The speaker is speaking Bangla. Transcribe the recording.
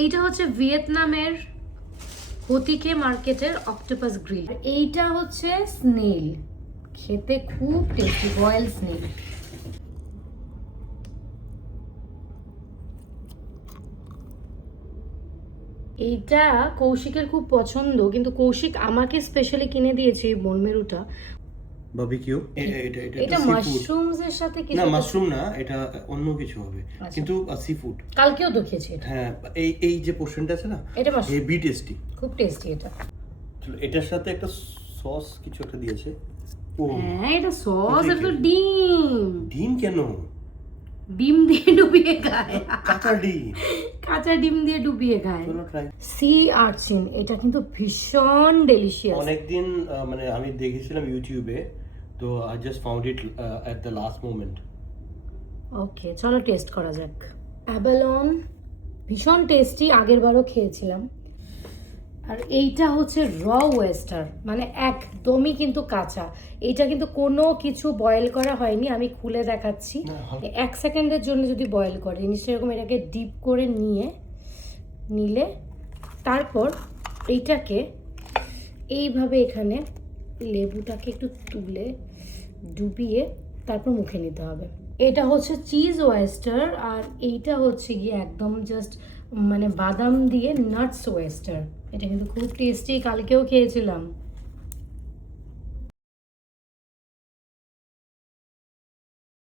এইটা হচ্ছে ভিয়েতনামের হোতিকে মার্কেটের অক্টোপাস গ্রিল। এইটা হচ্ছে স্নেল, খেতে খুব টেস্টি, রয়্যাল স্নেল। এইটা কৌশিকের খুব পছন্দ, কিন্তু কৌশিক আমাকে স্পেশালি কিনে দিয়েছে এই বনমেরুটা। বারবিকিউ এটা মাশরুমস এর সাথে কিছু, না মাশরুম না, এটা অন্য কিছু হবে, কিন্তু সি ফুড। কালকেও তো খেয়েছি এটা। হ্যাঁ, এই যে পোর্শনটা আছে না, এটা মাশরুম, হেভি টেস্টি, খুব টেস্টি এটা। চলো এটার সাথে একটা সস কিছু একটা দিয়েছে। ও হ্যাঁ, এটা সস, এটা তো ডিম। ডিম কেন? ডিম দিয়ে ডুবিয়ে খায়, কাঁচা ডিম। কাঁচা ডিম দিয়ে ডুবিয়ে খায়। চলো ট্রাই। সি আর্চিন, এটা কিন্তু ভীষণ ডেলিশিয়াস। অনেকদিন মানে আমি দেখেছিলাম ইউটিউবে, তো I just found it at the last moment. Okay, চলো টেস্ট করা যাক। অ্যাবালন ভীষণ টেস্টি, আগের বারও খেয়েছিলাম। আর এইটা হচ্ছে র ওয়েস্টার, মানে একদমই কিন্তু কাঁচা। এইটা কিন্তু কোনো কিছু বয়েল করা হয়নি, আমি খুলে দেখাচ্ছি। 1 সেকেন্ডের জন্য যদি বয়েল করে জিনিসটা এরকম, এটাকে ডিপ করে নিলে তারপর এইটাকে এইভাবে এখানে লেবুটাকে একটু তুলে ডুবিয়ে তারপর মুখে নিতে হবে। এটা হচ্ছে চিজ ওয়েস্টার, আর এইটা হচ্ছে গিয়ে একদম জাস্ট মানে বাদাম দিয়ে নাটস ওয়েস্টার। এটা কিন্তু খুব টেস্টি, কালকেও খেয়েছিলাম।